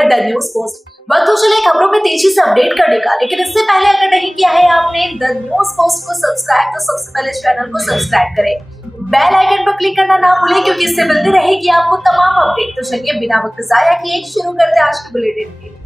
है the news post. वक्त तो चले खबरों में तेजी से अपडेट करने का, लेकिन इससे पहले अगर नहीं किया है आपने द न्यूज पोस्ट को सब्सक्राइब, तो सबसे पहले चैनल को सब्सक्राइब करें, बेल आइकन पर क्लिक करना ना भूलें, क्योंकि इससे मिलती रहेगी आपको तमाम अपडेट। तो चलिए बिना वक्त जाया किए शुरू करते हैं आज की बुलेटिन की।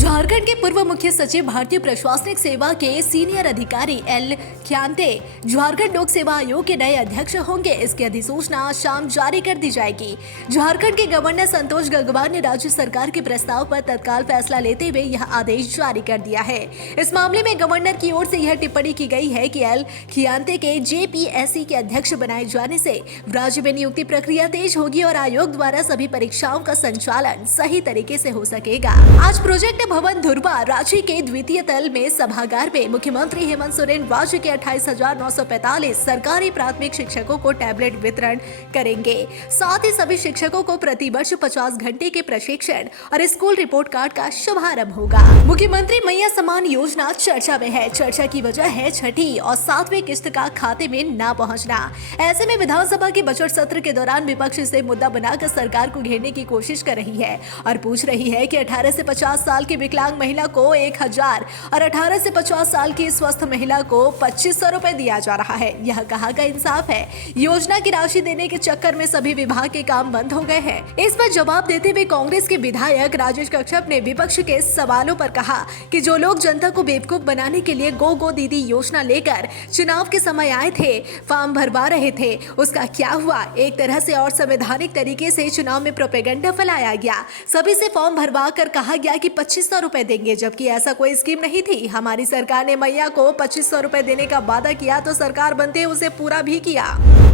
झारखंड के पूर्व मुख्य सचिव भारतीय प्रशासनिक सेवा के सीनियर अधिकारी एल ख्यांते झारखंड लोक सेवा आयोग के नए अध्यक्ष होंगे। इसकी अधिसूचना शाम जारी कर दी जाएगी। झारखंड के गवर्नर संतोष गंगवार ने राज्य सरकार के प्रस्ताव पर तत्काल फैसला लेते हुए यह आदेश जारी कर दिया है। इस मामले में गवर्नर की ओर से यह टिप्पणी की गई है कि एल ख्यांते के जेपीएससी के अध्यक्ष बनाए जाने से राज्य में नियुक्ति प्रक्रिया तेज होगी और आयोग द्वारा सभी परीक्षाओं का संचालन सही तरीके से हो सकेगा। आज प्रोजेक्ट भवन धुर्वा रांची के द्वितीय तल में सभागार में मुख्यमंत्री हेमंत सोरेन राज्य के 28,945 सरकारी प्राथमिक शिक्षकों को टैबलेट वितरण करेंगे। साथ ही सभी शिक्षकों को प्रतिवर्ष 50 घंटे के प्रशिक्षण और स्कूल रिपोर्ट कार्ड का शुभारंभ होगा। मुख्यमंत्री मैया सम्मान योजना चर्चा में है। चर्चा की वजह है छठी और 7वीं किस्त का खाते में न पहुंचना। ऐसे में विधानसभा के बजट सत्र के दौरान विपक्ष इसे मुद्दा बनाकर सरकार को घेरने की कोशिश कर रही है और पूछ रही है कि 18 से 50 साल की विकलांग महिला को 1,000 और 18 से 50 साल की स्वस्थ महिला को 2,500 रुपए दिया जा रहा है। यह कहाँ का इंसाफ है? योजना की राशि देने के चक्कर में सभी विभाग के काम बंद हो गए हैं। इस पर जवाब देते हुए कांग्रेस के विधायक राजेश कश्यप ने विपक्ष के सवालों पर कहा कि जो लोग जनता को बेवकूफ बनाने के लिए गो दीदी योजना लेकर चुनाव के समय आए थे, फॉर्म भरवा रहे थे, उसका क्या हुआ? एक तरह से और संवैधानिक तरीके से चुनाव में प्रोपेगेंडा फैलाया गया। सभी से फॉर्म भरवा कर कहा गया कि 2,500 रुपए देंगे, जबकि ऐसा कोई स्कीम नहीं थी। हमारी सरकार ने मैया को 2,500 रुपए देने का वादा किया तो सरकार बनते उसे पूरा भी किया।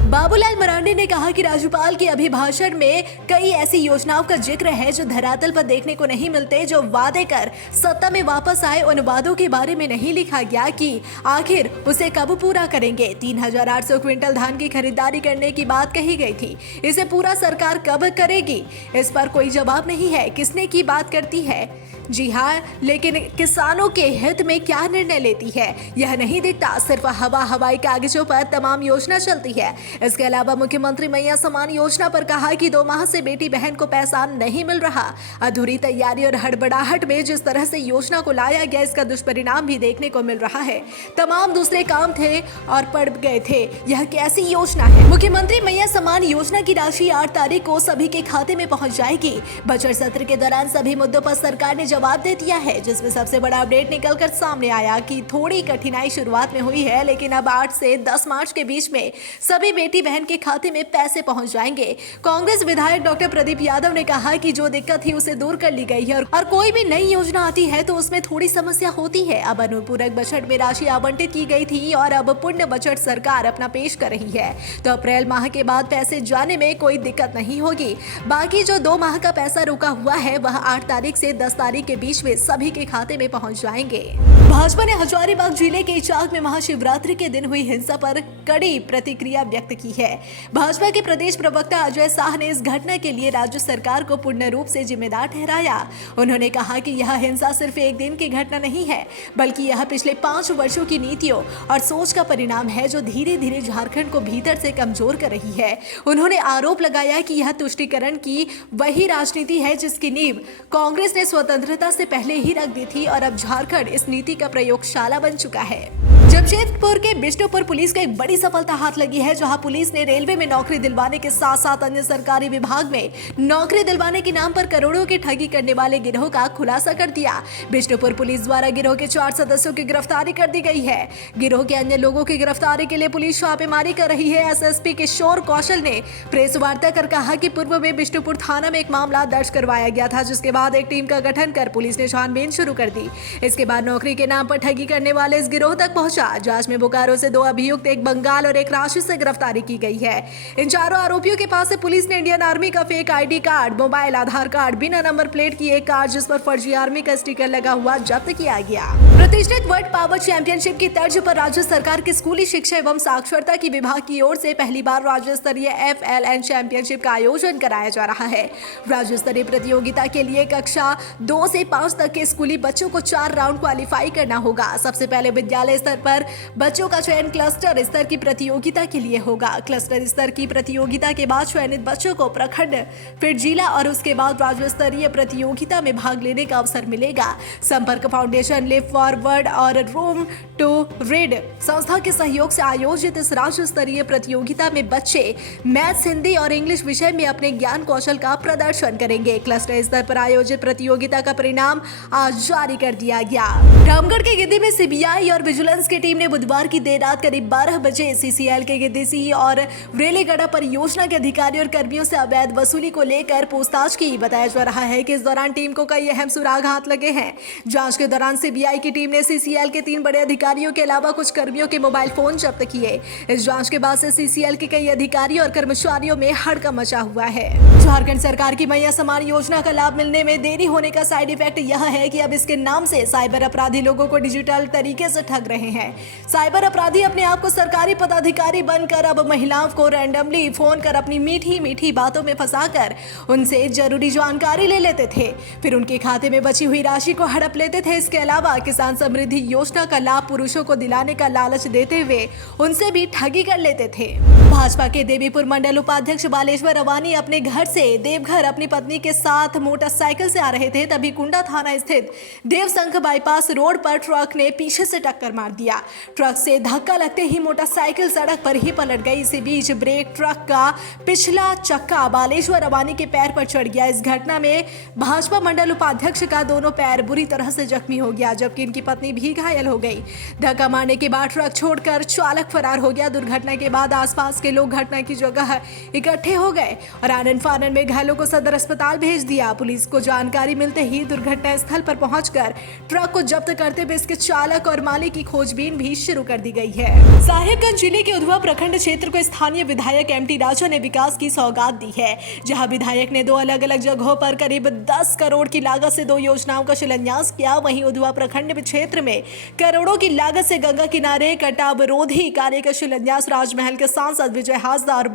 बाबूलाल मरांडी ने कहा कि राज्यपाल के अभिभाषण में कई ऐसी योजनाओं का जिक्र है जो धरातल पर देखने को नहीं मिलते। जो वादे कर सत्ता में वापस आए, उन वादों के बारे में नहीं लिखा गया कि आखिर उसे कब पूरा करेंगे। 3,800 क्विंटल धान की खरीदारी करने की बात कही गई थी, इसे पूरा सरकार कब करेगी? इस पर कोई जवाब नहीं है। किसने की बात करती है? जी हाँ, लेकिन किसानों के हित में क्या निर्णय लेती है यह नहीं दिखता। सिर्फ हवाई कागजों पर तमाम योजना चलती है। इसके अलावा मुख्यमंत्री मैया सम्मान योजना पर कहा कि 2 माह से बेटी बहन को पैसा नहीं मिल रहा। अधूरी तैयारी और हड़बड़ाहट में जिस तरह से योजना को लाया गया, इसका दुष्परिणाम भी देखने को मिल रहा है। तमाम दूसरे काम थे और पड़ गए थे। यह कैसी योजना है? मुख्यमंत्री मैया सम्मान योजना की राशि 8 तारीख को सभी के खाते में पहुंच जाएगी। बजट सत्र के दौरान सभी मुद्दों पर सरकार ने जवाब दे दिया है, जिसमें सबसे बड़ा अपडेट निकलकर सामने आया कि थोड़ी कठिनाई शुरुआत में हुई है, लेकिन अब 8 से 10 मार्च के बीच में सभी बेटी बहन के खाते में पैसे पहुंच जाएंगे। कांग्रेस विधायक डॉक्टर प्रदीप यादव ने कहा कि जो दिक्कत थी उसे दूर कर ली गई है और कोई भी नई योजना आती है तो उसमें थोड़ी समस्या होती है। अब अनुपूरक बजट में राशि आवंटित की गई थी और अब पूर्ण बजट सरकार अपना पेश कर रही है, तो अप्रैल माह के बाद पैसे जाने में कोई दिक्कत नहीं होगी। बाकी जो 2 माह का पैसा रुका हुआ है वह 8 तारीख से 10 तारीख के बीच में सभी के खाते में पहुंच जाएंगे। भाजपा ने हजारीबाग जिले के इचाक में महाशिवरात्रि के दिन हुई हिंसा पर कड़ी प्रतिक्रिया व्यक्त की है। भाजपा के प्रदेश प्रवक्ता अजय शाह ने इस घटना के लिए राज्य सरकार को पूर्ण रूप से जिम्मेदार ठहराया। उन्होंने कहा कि यह हिंसा सिर्फ एक दिन की घटना नहीं है, बल्कि यह पिछले 5 वर्षों की नीतियों और सोच का परिणाम है जो धीरे धीरे झारखंड को भीतर से कमजोर कर रही है। उन्होंने आरोप लगाया कि यह तुष्टीकरण की वही राजनीति है जिसकी नींव कांग्रेस ने स्वतंत्रता से पहले ही रख दी थी और अब झारखंड इस नीति का प्रयोगशाला बन चुका है। जमशेदपुर के बिष्टुपुर पुलिस को एक बड़ी सफलता हाथ लगी है, जहां पुलिस ने रेलवे में नौकरी दिलवाने के साथ साथ अन्य सरकारी विभाग में नौकरी दिलवाने के नाम पर करोड़ों की ठगी करने वाले गिरोह का खुलासा कर दिया। बिष्टुपुर पुलिस द्वारा गिरोह के 4 सदस्यों की गिरफ्तारी कर दी गई है। गिरोह के अन्य लोगों की गिरफ्तारी के लिए पुलिस छापेमारी कर रही है। एसएसपी किशोर कौशल ने प्रेस वार्ता कर कहा कि पूर्व में बिष्टुपुर थाना में एक मामला दर्ज करवाया गया था, जिसके बाद एक टीम का गठन कर पुलिस ने छानबीन शुरू कर दी। इसके बाद नौकरी के नाम पर ठगी करने वाले इस गिरोह तक पहुंचा। जांच में बोकारो से 2 अभियुक्त, एक बंगाल और एक रांची से गिरफ्तारी की गई है। इन चारों आरोपियों के पास से पुलिस ने इंडियन आर्मी का फेक आईडी कार्ड, मोबाइल, आधार कार्ड, बिना नंबर प्लेट की एक कार जिस पर फर्जी आर्मी का स्टिकर लगा हुआ जब्त किया गया। प्रतिष्ठित वर्ल्ड पावर चैंपियनशिप की तर्ज पर राज्य सरकार के स्कूली शिक्षा एवं साक्षरता की विभाग की ओर से पहली बार राज्य स्तरीय FLN चैंपियनशिप का आयोजन कराया जा रहा है। राज्य स्तरीय प्रतियोगिता के लिए कक्षा 2 से 5 तक के स्कूली बच्चों को 4 राउंड क्वालिफाई करना होगा। सबसे पहले विद्यालय स्तर पर पर बच्चों का चयन क्लस्टर स्तर की प्रतियोगिता के लिए होगा। क्लस्टर स्तर की प्रतियोगिता के बाद चयनित बच्चों को प्रखंड, फिर जिला और उसके बाद राज्य स्तरीय प्रतियोगिता में भाग लेने का अवसर मिलेगा। संपर्क फाउंडेशन, लिव फॉरवर्ड और रूम टू रीड संस्था के सहयोग से आयोजित इस राज्य स्तरीय प्रतियोगिता में बच्चे मैथ्स, हिंदी और इंग्लिश विषय में अपने ज्ञान कौशल का प्रदर्शन करेंगे। क्लस्टर स्तर पर आयोजित प्रतियोगिता का परिणाम आज जारी कर दिया गया। रामगढ़ के गिद्दी में सीबीआई और विजिलेंस की टीम ने बुधवार की देर रात करीब 12 बजे सीसीएल के गिद्दी सी और रेलीगढ़ा परियोजना के अधिकारियों और कर्मियों से अवैध वसूली को लेकर पूछताछ की। बताया जा रहा है कि इस दौरान टीम को कई अहम सुराग हाथ लगे हैं। जांच के दौरान सीबीआई की टीम ने सीसीएल के 3 बड़े अधिकारियों के अलावा कुछ कर्मियों के मोबाइल फोन जब्त किए। इस जांच के बाद से सीसीएल के कई अधिकारियों और कर्मचारियों में हड़कंप मचा हुआ है। झारखंड सरकार की मैया समान योजना का लाभ मिलने में देरी होने का साइड इफेक्ट यह है कि अब इसके नाम से साइबर अपराधी लोगों को डिजिटल तरीके से ठग रहे हैं। साइबर अपराधी अपने आप को सरकारी पदाधिकारी बनकर अब महिलाओं को रैंडमली फोन कर अपनी मीठी मीठी बातों में फंसाकर उनसे जरूरी जानकारी ले लेते थे, फिर उनके खाते में बची हुई राशि को हड़प लेते थे। इसके अलावा किसान समृद्धि योजना का लाभ पुरुषों को दिलाने का लालच देते हुए उनसे भी ठगी कर लेते थे। भाजपा के देवीपुर मंडल उपाध्यक्ष बालेश्वर अवानी अपने घर से देवघर अपनी पत्नी के साथ मोटरसाइकिल से आ रहे थे, तभी कुंडा थाना स्थित देवसंख बाईपास रोड पर ट्रक ने पीछे से टक्कर मार दिया। ट्रक से धक्का लगते ही मोटरसाइकिल सड़क पर ही पलट गई। इसी बीच ब्रेक ट्रक का पिछला चक्का बालेश्वर अवानी के पैर पर चढ़ गया। इस घटना में भाजपा मंडल उपाध्यक्ष का दोनों पैर बुरी तरह से जख्मी हो गया, जबकि इनकी पत्नी भी घायल हो गई। धक्का मारने के बाद ट्रक छोड़कर चालक फरार हो गया। दुर्घटना के बाद आसपास के लोग घटना की जगह इकट्ठे हो गए और आनन फानन में घायलों को सदर अस्पताल भेज दिया। पुलिस को जानकारी मिलते ही दुर्घटना स्थल पर पहुंचकर ट्रक को जब्त करते हुए इसके चालक और मालिक की खोजबीन भी शुरू कर दी गई है। साहिबगंज जिले के उधवा प्रखंड क्षेत्र को स्थानीय विधायक एमटी राजा ने विकास की सौगात दी है, जहां विधायक ने 2 अलग अलग जगहों पर करीब 10 करोड़ की लागत से 2 योजनाओं का शिलान्यास किया। वहीं उधवा प्रखंड क्षेत्र में करोड़ों की लागत से गंगा किनारे कटावरोधी कार्य का शिलान्यास राजमहल के सांसद विजय हाजदा और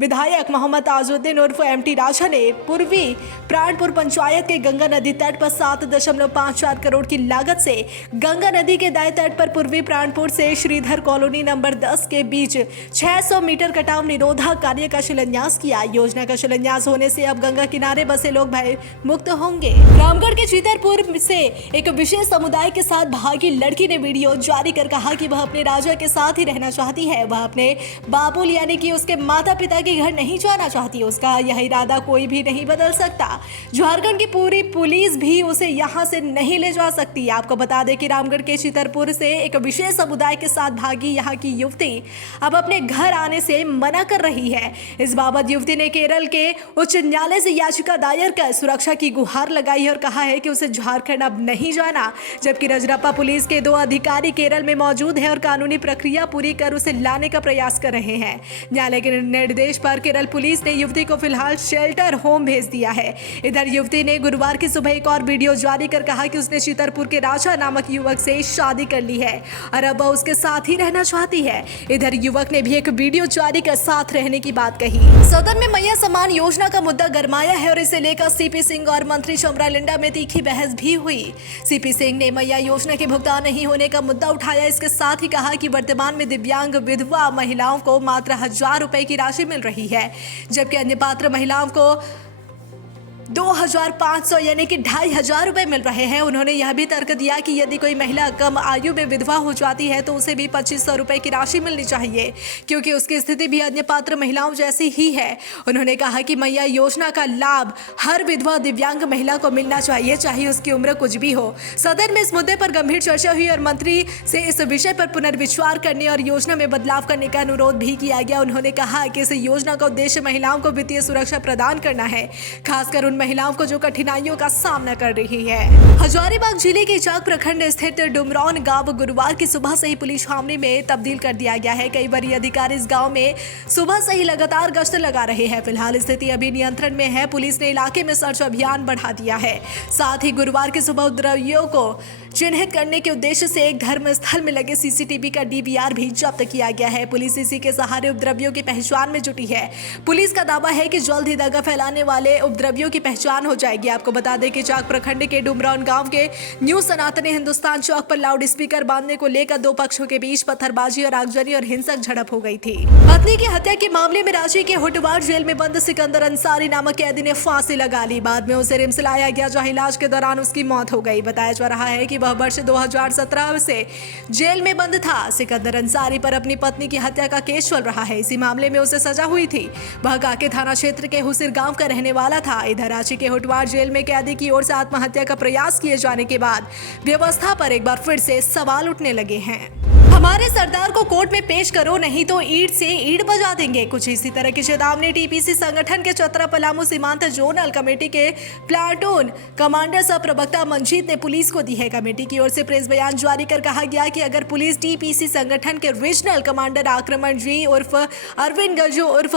विधायक मोहम्मद ताजुद्दीन उर्फ एमटी राजा ने पूर्वी प्राणपुर पंचायत के गंगा नदी तट पर 7.54 करोड़ की लागत से गंगा नदी के दाएं तट पर पूर्वी प्राणपुर से श्रीधर कॉलोनी नंबर 10 के बीच 600 मीटर कटाव निरोधक कार्य का शिलान्यास किया। योजना का शिलान्यास होने से अब गंगा किनारे बसे लोग भय मुक्त होंगे। रामगढ़ के चीतरपुर से एक विशेष समुदाय के साथ भागी लड़की ने वीडियो जारी कर कहा कि वह अपने राजा के साथ ही रहना चाहती है। वह अपने बाबुल यानी कि उसके माता पिता के घर नहीं जाना चाहती। उसका यह इरादा कोई भी नहीं बदल सकता। झारखंड की पूरी पुलिस भी उसे यहाँ से नहीं ले जा सकती। आपको बता दें कि रामगढ़ के चीतरपुर से एक विशेष समुदाय के साथ भागी यहाँ की युवती अब अपने घर आने से मना कर रही है। इस बाबत युवती ने केरल के उच्च न्यायालय से याचिका दायर कर सुरक्षा की गुहार लगाई है और कहा है कि उसे झारखंड अब नहीं जाना, जबकि रजरप्पा पुलिस के 2 अधिकारी केरल में मौजूद हैं और कानूनी प्रक्रिया पूरी कर उसे लाने का प्रयास कर रहे हैं। न्यायालय के निर्देश पर केरल पुलिस ने युवती को फिलहाल शेल्टर होम भेज दिया है। इधर युवती ने गुरुवार की सुबह एक और वीडियो जारी कर कहा कि उसने चीतरपुर के राजा नामक युवक से शादी कर ली है और अब वह उसके साथ ही रहना चाहती है। इधर युवक ने भी एक वीडियो जारी कर साथ रहने की बात कही। सदन में मैया समान योजना का मुद्दा गरमाया है और इसे लेकर सीपी सिंह और मंत्री चमरा लिंडा में तीखी बहस भी हुई। सीपी सिंह ने मैया योजना के भुगतान नहीं होने का मुद्दा उठाया। इसके साथ ही कहा कि वर्तमान में दिव्यांग विधवा महिलाओं को मात्र 1000 रुपए की राशि मिल रही है, जबकि अन्य पात्र महिलाओं को 2500 यानी कि 2500 रुपए मिल रहे हैं। उन्होंने यह भी तर्क दिया कि यदि कोई महिला कम आयु में विधवा हो जाती है तो उसे भी 2500 रुपए की राशि मिलनी चाहिए, क्योंकि उसकी स्थिति भी अन्य पात्र महिलाओं जैसी ही है। उन्होंने कहा कि मैया योजना का लाभ हर विधवा दिव्यांग महिला को मिलना चाहिए, चाहे उसकी उम्र कुछ भी हो। सदन में इस मुद्दे पर गंभीर चर्चा हुई और मंत्री से इस विषय पर पुनर्विचार करने और योजना में बदलाव करने का अनुरोध भी किया गया। उन्होंने कहा कि इस योजना का उद्देश्य महिलाओं को वित्तीय सुरक्षा प्रदान करना है, खासकर महिलाओं को जो कठिनाइयों का सामना कर रही है। हजारीबाग जिले के चाक प्रखंड स्थित डुमरौन गांव गुरुवार की सुबह से ही पुलिस छावनी में तब्दील कर दिया गया है। कई वरीय अधिकारी इस गांव में सुबह से ही लगातार गश्त लगा रहे हैं। फिलहाल स्थिति अभी नियंत्रण में है। पुलिस ने इलाके में सर्च अभियान बढ़ा दिया है। साथ ही गुरुवार की सुबह उपद्रवियों को चिन्हित करने के उद्देश्य से एक धर्म स्थल में लगे सीसीटीवी का डीवीआर भी जब्त किया गया है। पुलिस इसी के सहारे उपद्रवियों की पहचान में जुटी है। पुलिस का दावा है कि जल्द ही दंगा फैलाने वाले उपद्रवियों की पहचान हो जाएगी। आपको बता दें कि चाक प्रखंड के डुमरौन गांव के न्यू सनातनी हिंदुस्तान चौक पर लाउड स्पीकर बांधने को लेकर दो पक्षों के बीच पत्थरबाजी और आगजनी और हिंसक झड़प हो गई थी। पत्नी की हत्या के मामले में रांची के होटवार जेल में बंद सिकंदर अंसारी नामक कैदी ने फांसी लगा ली। बाद में उसे रिम्स लाया गया, जहां इलाज के दौरान उसकी मौत हो गई। बताया जा रहा है कि वह वर्ष 2017 से जेल में बंद था। सिकंदर अंसारी पर अपनी पत्नी की हत्या का केस चल रहा है। इसी मामले में उसे सजा हुई थी। वह काके थाना क्षेत्र के हुसिर गांव का रहने वाला था। इधर रांची के होटवार जेल में कैदी की ओर से आत्महत्या का प्रयास किए जाने के बाद व्यवस्था पर एक बार फिर से सवाल उठने लगे हैं। हमारे सरदार को कोर्ट में पेश करो, नहीं तो ईंट से ईंट बजा देंगे। कुछ इसी तरह की चेतावनी टीपीसी संगठन के चतरा पलामू सीमांत जोनल कमेटी के प्लाटून कमांडर सह प्रवक्ता मंजीत ने पुलिस को दी है। कमेटी की ओर से प्रेस बयान जारी कर कहा गया कि अगर पुलिस टीपीसी संगठन के रीजनल कमांडर आक्रमण जी उर्फ अरविंद गजू उर्फ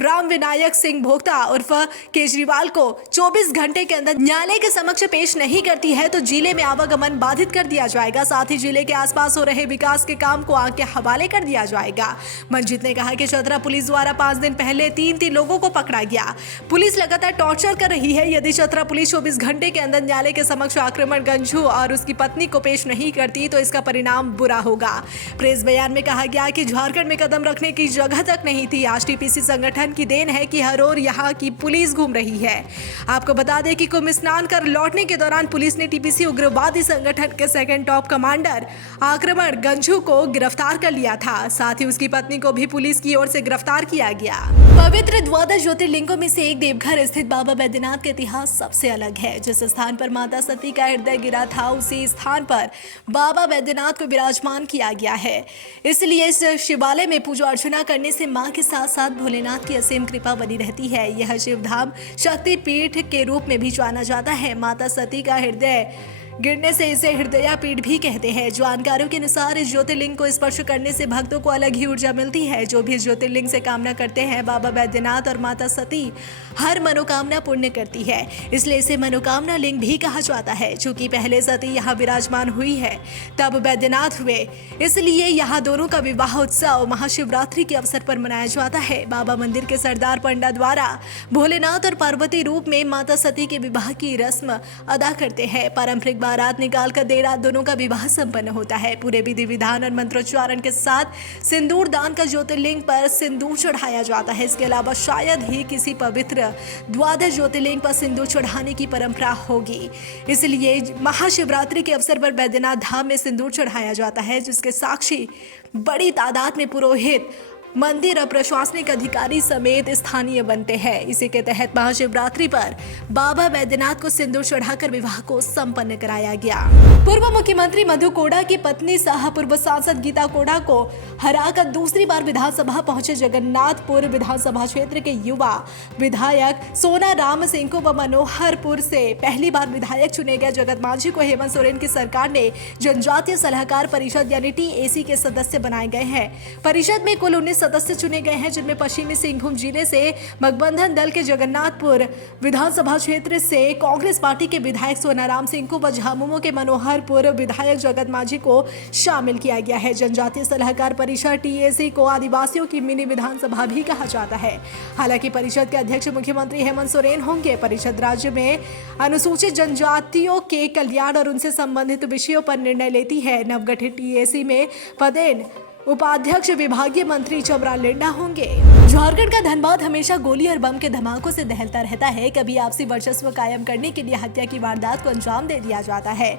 राम विनायक सिंह भोक्ता उर्फ केजरीवाल को 24 घंटे के अंदर न्यायालय के समक्ष पेश नहीं करती है तो जिले में आवागमन बाधित कर दिया जाएगा। साथ ही जिले के आसपास हो रहे विकास के काम को आग के हवाले कर दिया जाएगा। मंजीत ने कहा कि चतरा पुलिस द्वारा 5 दिन पहले 3 लोगों को पकड़ा गया। पुलिस लगातार टॉर्चर कर रही है। यदि चतरा पुलिस 24 घंटे के अंदर न्यायालय के समक्ष आक्रमण गंजू और उसकी पत्नी को पेश नहीं करती तो इसका परिणाम बुरा होगा। प्रेस बयान में कहा गया कि झारखंड में कदम रखने की जगह तक नहीं थी। आज टीपीसी संगठन की देन है कि हर ओर यहाँ की पुलिस घूम रही है। आपको बता दें कि कुंभ स्नान कर लौटने के दौरान पुलिस ने टीपीसी उग्रवादी संगठन के सेकंड टॉप कमांडर आक्रमण गंजू को गिरफ्तार कर लिया था। साथ ही उसकी पत्नी को भी पुलिस की ओर से गिरफ्तार किया गया। पवित्र द्वादश ज्योतिर्लिंगों में से एक देवघर स्थित बाबा बैद्यनाथ का इतिहास सबसे अलग है। जिस स्थान पर माता सती का हृदय गिरा था उसी स्थान पर बाबा बैद्यनाथ को विराजमान किया गया है। इसलिए इस शिवालय में पूजा अर्चना करने से मां के साथ साथ भोलेनाथ की असीम कृपा बनी रहती है। यह शिवधाम शक्तिपीठ के रूप में भी जाना जाता है। माता सती का हृदय गिरने से इसे हृदया पीठ भी कहते हैं। जानकारों के अनुसार इस ज्योतिर्लिंग को स्पर्श करने से भक्तों को अलग ही ऊर्जा मिलती है। जो भी इस ज्योतिर्लिंग से कामना करते हैं बाबा बैद्यनाथ और माता सती हर मनोकामना पूर्ण करती है। इसलिए इसे मनोकामना लिंग भी कहा जाता है। चूंकि पहले सती यहाँ विराजमान हुई है तब बैद्यनाथ हुए, इसलिए यहाँ दोनों का विवाह उत्सव महाशिवरात्रि के अवसर पर मनाया जाता है। बाबा मंदिर के सरदार पंडा द्वारा भोलेनाथ और पार्वती रूप में माता सती के विवाह की रस्म अदा करते हैं। पारंपरिक बारात निकाल कर देर रात दोनों का विवाह संपन्न होता है। पूरे विधि विधान और मंत्रोच्चारण के साथ सिंदूर दान का ज्योतिर्लिंग पर सिंदूर चढ़ाया जाता है। इसके अलावा शायद ही किसी पवित्र द्वादश ज्योतिर्लिंग पर सिंदूर चढ़ाने की परंपरा होगी। इसलिए महाशिवरात्रि के अवसर पर बैद्यनाथ धाम में सिंदूर चढ़ाया जाता है, जिसके साक्षी बड़ी तादाद में पुरोहित, मंदिर और प्रशासनिक अधिकारी समेत स्थानीय बनते हैं। इसी के तहत महाशिवरात्रि पर बाबा बैद्यनाथ को सिंदूर चढ़ाकर विवाह को संपन्न कराया गया। पूर्व मुख्यमंत्री मधु कोड़ा की पत्नी सह पूर्व सांसद गीता कोड़ा को हराकर दूसरी बार विधानसभा पहुंचे जगन्नाथपुर विधानसभा क्षेत्र के युवा विधायक सोना राम सिंह को व मनोहरपुर से पहली बार विधायक चुने गए जगत मांझी को हेमंत सोरेन की सरकार ने जनजातीय सलाहकार परिषद यानी TAC के सदस्य बनाए गए हैं। परिषद में कुल 19 सदस्य चुने गए हैं, जिनमें पश्चिमी सिंहभूम जिले से गठबंधन दल के जगन्नाथपुर विधानसभा क्षेत्र से कांग्रेस पार्टी के विधायक सोनाराम सिंह को व झामुमो के मनोहरपुर विधायक जगत मांझी को शामिल किया गया है। जनजातीय सलाहकार परिषद TAC को आदिवासियों की मिनी विधानसभा भी कहा जाता है। हालांकि परिषद के अध्यक्ष मुख्यमंत्री हेमंत सोरेन होंगे। परिषद राज्य में अनुसूचित जनजातियों के कल्याण और उनसे संबंधित विषयों पर निर्णय लेती है। नवगठित TAC में पदेन उपाध्यक्ष विभागीय मंत्री चमरा लिंडा होंगे। झारखंड का धनबाद हमेशा गोली और बम के धमाकों से दहलता रहता है। कभी आपसी वर्चस्व कायम करने के लिए हत्या की वारदात को अंजाम दे दिया जाता है।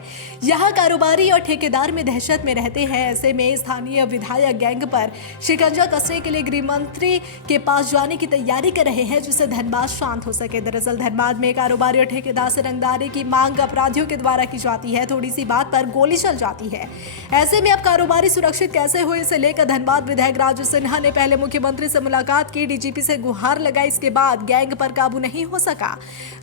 यहाँ कारोबारी और ठेकेदार में दहशत में रहते हैं। ऐसे में स्थानीय विधायक गैंग पर शिकंजा कसने के लिए गृह मंत्री के पास जाने की तैयारी कर रहे हैं, जिससे धनबाद शांत हो सके। दरअसल धनबाद में कारोबारी और ठेकेदार से रंगदारी की मांग अपराधियों के द्वारा की जाती है। थोड़ी सी बात पर गोली चल जाती है। ऐसे में अब कारोबारी सुरक्षित कैसे हो, इसे लेकर धनबाद विधायक राजू सिन्हा ने पहले मुख्यमंत्री से मुलाकात की, DGP से गुहार लगाई। इसके बाद गैंग पर काबू नहीं हो सका,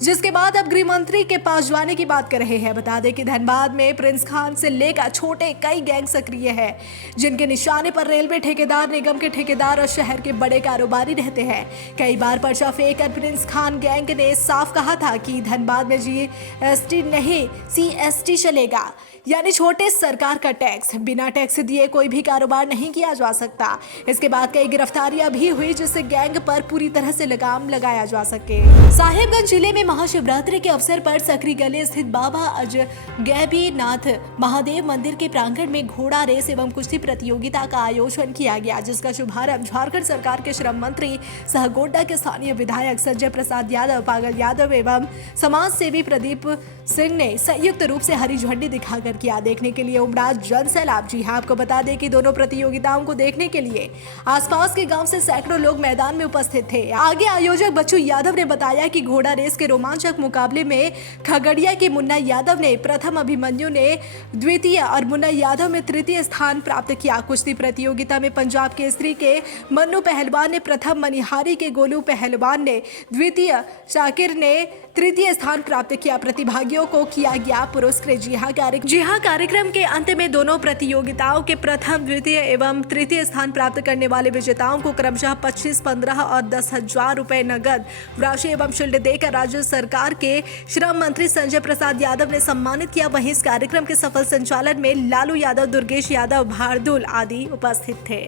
जिसके बाद अब गृह मंत्री के पास जाने की बात कर रहे हैं। बता दें कि धनबाद में प्रिंस खान से लेकर छोटे कई गैंग सक्रिय है, जिनके निशाने पर रेलवे ठेकेदार, निगम के ठेकेदार और शहर के बड़े कारोबारी रहते हैं। कई बार पर्चा फेंक कर प्रिंस खान गैंग ने साफ कहा था कि धनबाद में GST नहीं CST चलेगा, यानी छोटे सरकार का टैक्स। बिना टैक्स दिए कोई भी कारोबार नहीं किया जा सकता। इसके बाद कई गिरफ्तारियां भी हुई, जिससे गैंग पर पूरी तरह से लगाम लगाया जा सके। साहिबगंज जिले में महाशिवरात्रि के अवसर पर सकरी गली स्थित बाबा अजगैबीनाथ महादेव मंदिर के प्रांगण में घोड़ा रेस एवं कुश्ती प्रतियोगिता का आयोजन किया गया, जिसका शुभारंभ झारखंड सरकार के श्रम मंत्री सह गोड्डा के स्थानीय विधायक संजय प्रसाद यादव, पागल यादव एवं समाज सेवी प्रदीप सिंह ने संयुक्त रूप से हरी झंडी दिखाकर किया। देखने के लिए उमड़ा जन सैलाब। जी हां, आपको बता दें कि दोनों प्रतियोगिताओं को देखने के लिए आसपास के गांव से सैकड़ों लोग मैदान में उपस्थित थे। आगे आयोजक बच्चू यादव ने बताया कि घोड़ा रेस के रोमांचक मुकाबले में खगड़िया के मुन्ना यादव ने प्रथम, अभिमन्यु ने द्वितीय और मुन्ना यादव ने तृतीय स्थान प्राप्त किया। कुश्ती प्रतियोगिता में पंजाब केसरी के मन्नू पहलवान ने प्रथम, मनिहारी के गोलू पहलवान ने द्वितीय, शाकिर ने तृतीय स्थान प्राप्त किया। प्रतिभागियों को किया गया पुरस्कृत। जी हाँ, कार्यक्रम के अंत में दोनों प्रतियोगिताओं के प्रथम, द्वितीय एवं तृतीय स्थान प्राप्त करने वाले विजेताओं को क्रमशः 25, 15 और 10,000 रुपए नगद राशि एवं शील्ड देकर राज्य सरकार के श्रम मंत्री संजय प्रसाद यादव ने सम्मानित किया। वहीं इस कार्यक्रम के सफल संचालन में लालू यादव, दुर्गेश यादव, भारदुल आदि उपस्थित थे।